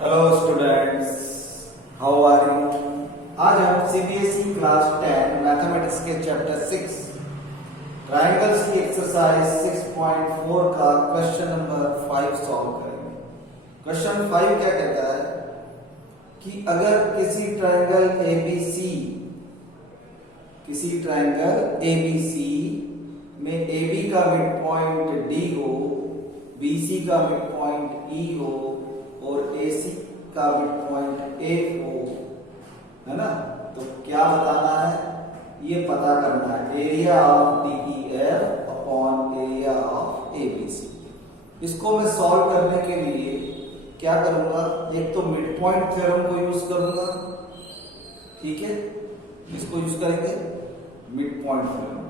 Hello students, how are you. आज हम CBSE class 10 mathematics के चैप्टर 6 ट्रायंगल्स की एक्सरसाइज 6.4 का क्वेश्चन नंबर 5 सॉल्व करेंगे। क्वेश्चन 5 क्या कहता है कि अगर किसी ट्रायंगल एबीसी में एबी का मिड पॉइंट डी हो, बीसी का मिड पॉइंट ई हो और एसी का मिड पॉइंट ए हो, है ना, तो क्या बताना है, ये पता करना है area of DEF upon area of ABC. इसको मैं सॉल्व करने के लिए क्या करूंगा, एक तो मिड पॉइंट थ्योरम को यूज करूंगा, ठीक है, इसको यूज करेंगे मिड पॉइंट थ्योरम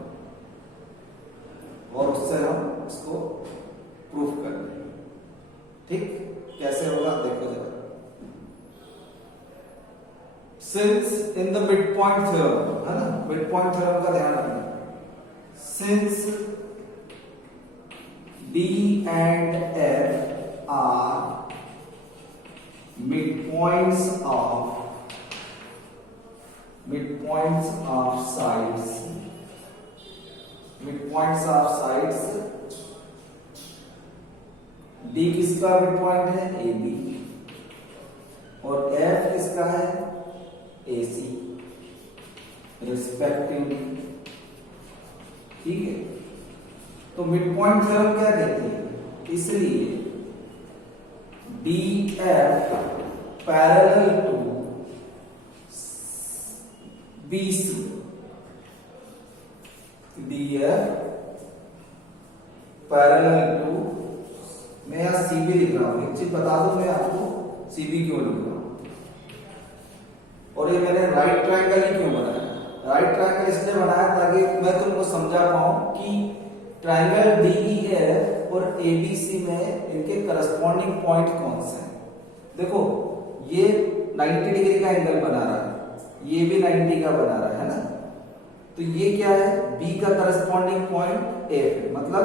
और उससे हम इसको प्रूफ कर देंगे। ठीक, कैसे होगा देखो जरा। Since in the mid point theorem, है ना, मिड पॉइंट थ्योरम का ध्यान रखना, since D and F R midpoints of sides, D किसका मिड पॉइंट है, AB, और F किसका है, AC रिस्पेक्टिवली। ठीक है, तो मिड पॉइंट थ्योरम क्या कहती है, इसलिए DF parallel to BC, DF parallel to, मैं यहां CB लिख रहा हूं, एक चीज बता दूं मैं आपको, CB क्यों लिख रहा हूं, और ये मैंने राइट ट्रायंगल ही क्यों बनाया। राइट ट्रायंगल इसलिए बनाया ताकि मैं तुमको समझा पाऊं कि ट्रायंगल DEF और ABC में इनके करस्पॉन्डिंग पॉइंट कौन से हैं। देखो ये 90 डिग्री का एंगल बना रहा है, ये भी 90 का बना रहा है ना, तो ये क्या है, B का करस्पॉन्डिंग पॉइंट F, मतलब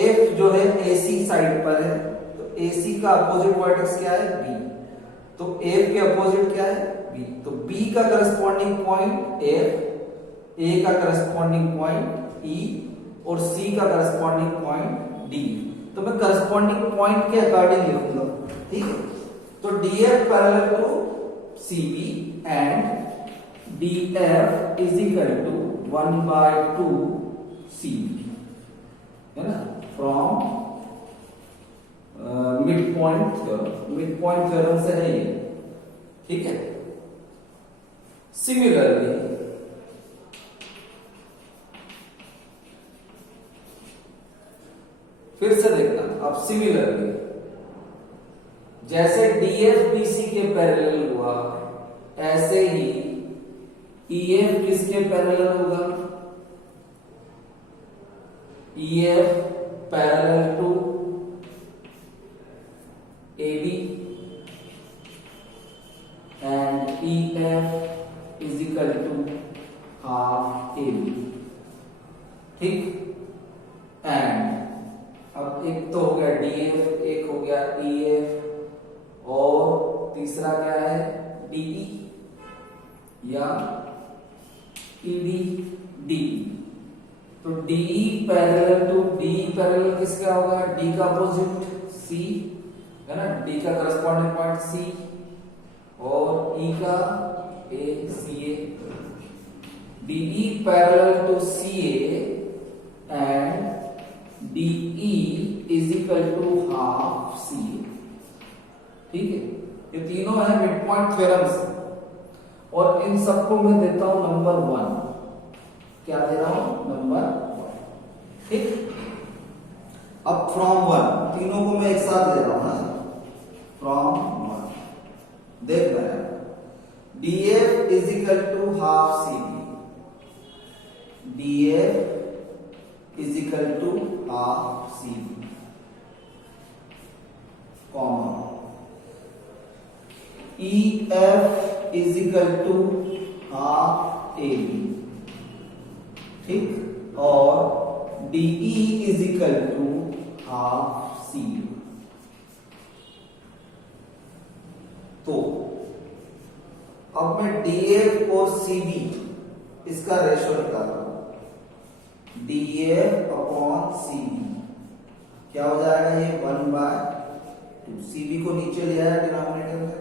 F जो है AC साइड पर है, तो AC का अपोजिट वर्टेक्स क्या है, B, तो F के अपोजिट क्या है, B, तो B का करस्पॉन्डिंग पॉइंट F, A का करस्पॉन्डिंग पॉइंट E और C का करस्पॉन्डिंग पॉइंट D। तो मैं करस्पॉन्डिंग पॉइंट के अकॉर्डिंग लिखूंगा, ठीक है। तो DF parallel to CB and DF is equal to 1/2 CB, है ना, फ्रॉम मिड पॉइंट थ्योरम से है ये, ठीक है। सिमिलरली फिर से देखना, अब सिमिलरली जैसे DF BC के पैरेलल हुआ, ऐसे ही EF किसके पैरेलल होगा, EF parallel to AB and EF is equal to half AB, ठीक। एंड अब एक तो हो गया DF, एक हो गया EF, और तीसरा क्या है DE या ED। तो DE parallel to DE parallel किसका होगा, D का अपोजिट C, है ना, D का करस्पॉन्डिंग पॉइंट C, और E का CA। DE parallel to CA and DE is equal to half CA, ठीक है। ये तीनों है मिड पॉइंट थ्योरम्स, और इन सबको मैं देता हूं नंबर 1। क्या दे रहा हूं, नंबर 1, ठीक। अब फ्रॉम 1 तीनों को मैं एक साथ दे रहा हूं ना, फ्रॉम 1 देख रहे हैं, DF is equal to half CB, DF is equal to half CB, comma EF is equal to half AB, ठीक, और DE is equal to half CB। अब मैं DF और CB इसका रेशियो निकाल रहा हूं, DF/CB क्या हो जाएगा, ये 1/2। CB को नीचे ले आया डिनोमिनेटर में,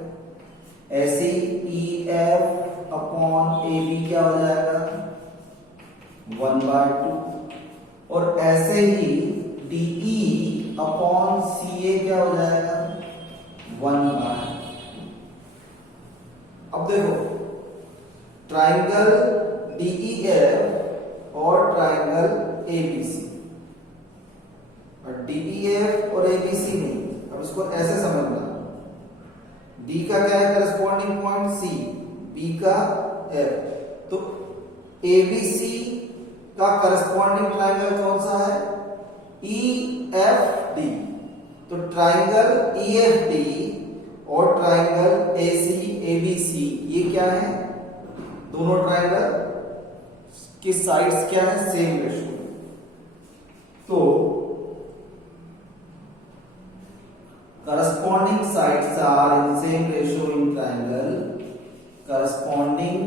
ऐसे EF/AB क्या हो जाएगा, 1/2। और ऐसे ही DE/CA क्या हो जाएगा, 1/2। अब देखो ट्राइंगल DEF और ट्राइंगल ABC, और DEF और ABC नहीं, अब इसको ऐसे समझना, D का क्या है करस्पॉन्डिंग पॉइंट C, B का F, तो ABC का करस्पॉन्डिंग ट्राइंगल कौन सा है, EFD। तो ट्राइंगल EFD और ट्राइंगल ABC ये क्या है, दोनों ट्राइंगल की साइड्स क्या है, सेम रेशियो। तो corresponding sides are in same ratio in triangle, corresponding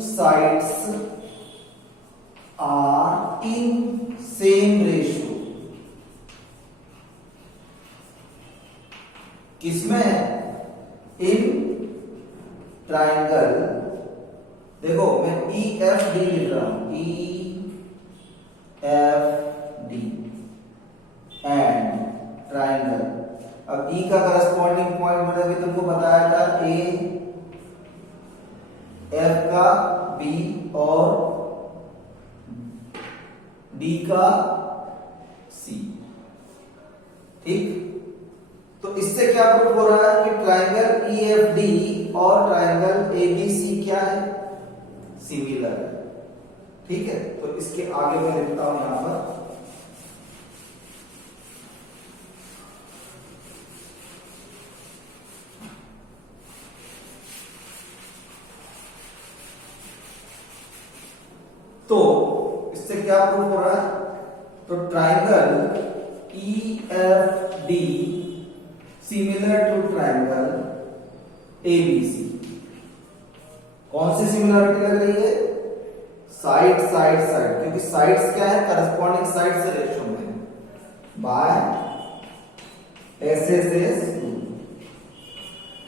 sides are in same ratio, किसमें, इन ट्राइंगल, देखो मैं EFD लिख रहा हूं, EFD एंड ट्राइंगल। अब E का करस्पॉन्डिंग पॉइंट मैंने अभी तुमको बताया था A, F का B और D का C, ठीक। तो इससे क्या प्रूफ हो रहा है कि ट्राइंगल EFD और ट्राइंगल ABC क्या है, सिमिलर है, ठीक है। तो इसके आगे मैं लिखता हूं यहां पर, तो इससे क्या प्रूफ हो रहा है, तो triangle EFD similar to triangle ABC। कौन सी सिमिलरिटी लग रही है, साइड, क्योंकि साइड्स क्या है, करस्पॉन्डिंग साइड से रेशियो में बाय SSS,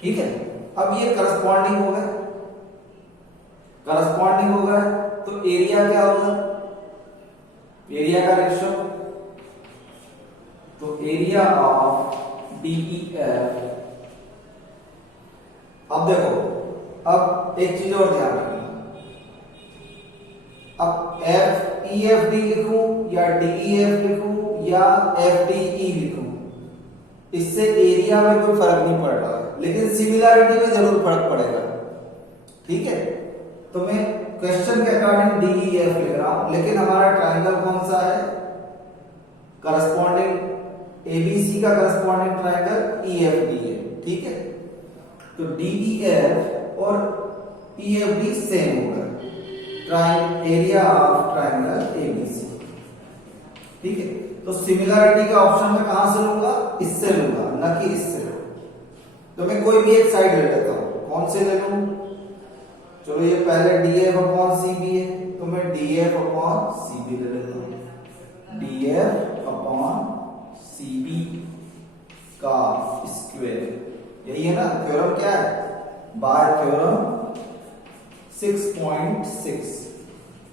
ठीक है। अब ये करस्पॉन्डिंग हो गए, तो एरिया क्या होगा, एरिया का रेशियो, तो एरिया ऑफ DEF। अब देखो, अब एक चीज और ध्यान रखना, अब EFD लिखूं या DEF लिखूं या FDE लिखूं, इससे एरिया में कोई फर्क नहीं पड़ रहा है, लेकिन सिमिलरिटी में जरूर फर्क पड़ेगा, ठीक है। तो मैं क्वेश्चन के अकॉर्डिंग DEF लिख रहा हूं, लेकिन हमारा ट्राइंगल कौन सा है, करस्पॉन्डिंग ABC का करस्पॉन्डिंग ट्राइंगल EFD है, ठीक है। तो DEF और EFD सेम होगा, एरिया ऑफ ट्राइंगल ABC, ठीक है। तो सिमिलरिटी का ऑप्शन में कहां से लूंगा, इससे लूंगा, न कि इससे। तो मैं कोई भी एक साइड ले लेता हूं, कौन से ले लूं, चलो ये पहले DF/CB है, तो मैं DF/CB ले लेता हूं, DF/CB का स्क्वायर, यही है ना थ्योरम, क्या है, बाय थ्योरम 6.6।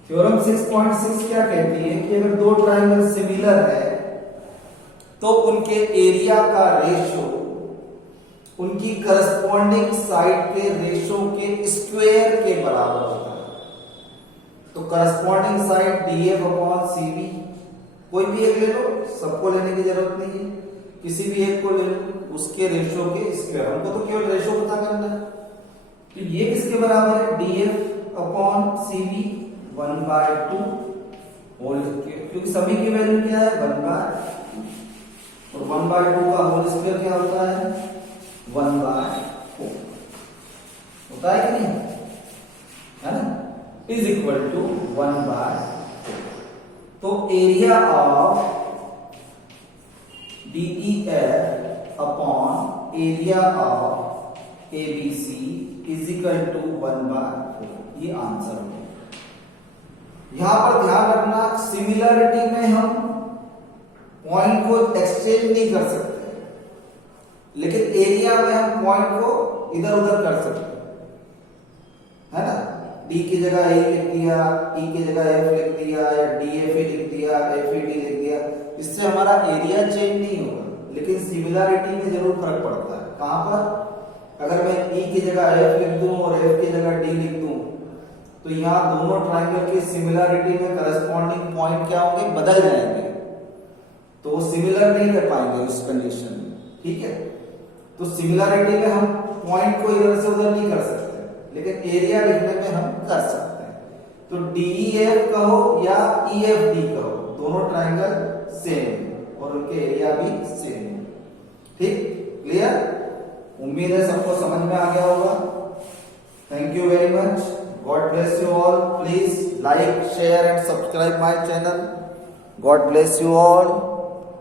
थ्योरम 6.6 क्या कहती है कि अगर दो ट्राइंगल सिमिलर है तो उनके एरिया का रेशियो उनकी करस्पॉन्डिंग साइड के रेशियो के स्क्वायर के बराबर होता है। तो करस्पॉन्डिंग साइड DF/CB, कोई भी एक ले लो, सबको लेने की जरूरत नहीं है, किसी भी एक को ले लो, उसके रेशियो के स्क्वायर, हमको तो केवल रेशियो पता करना है। तो ये किसके बराबर है, DF/CB 1/2 होल स्क्वायर, क्योंकि सभी की वैल्यू क्या है, 1/2, और 1/2 का होल स्क्वायर क्या होता है, 1/4 होता है कि नहीं, है ना, इज इक्वल टू 1/4। तो area of DEF upon area of ABC is equal to 1/4। ये आंसर है। यहां पर ध्यान रखना, सिमिलरिटी में हम पॉइंट को एक्सचेंज नहीं कर सकते, लेकिन एरिया में हम पॉइंट को इधर उधर कर सकते हैं, है ना। डी की जगह ए लिख दिया, ई की जगह एफ लिख दिया, या DFE लिख दिया, FED लिख दिया, इससे हमारा एरिया चेंज नहीं होगा, लेकिन सिमिलरिटी में जरूर फर्क पड़ता है। कहां पर? अगर मैं ई की जगह एफ लिख दूं और एफ की जगह डी लिख दूं, तो यहां दोनों ट्राइंगल की सिमिलरिटी में करस्पॉन्डिंग पॉइंट क्या होंगे? बदल जाएंगे, तो वो सिमिलर नहीं रह पाएंगे उस कंडीशन में, ठीक है। तो सिमिलरिटी में हम पॉइंट को इधर से उधर नहीं कर सकते, लेकिन एरिया लिखने में हम कर सकते हैं। तो DEF कहो या EFD कहो, दोनों ट्राइंगल सेम और उनके एरिया भी सेम, ठीक, क्लियर। उम्मीद है सबको समझ में आ गया होगा। Thank you very much, God bless you all. Please like, share and subscribe my channel. God bless you all.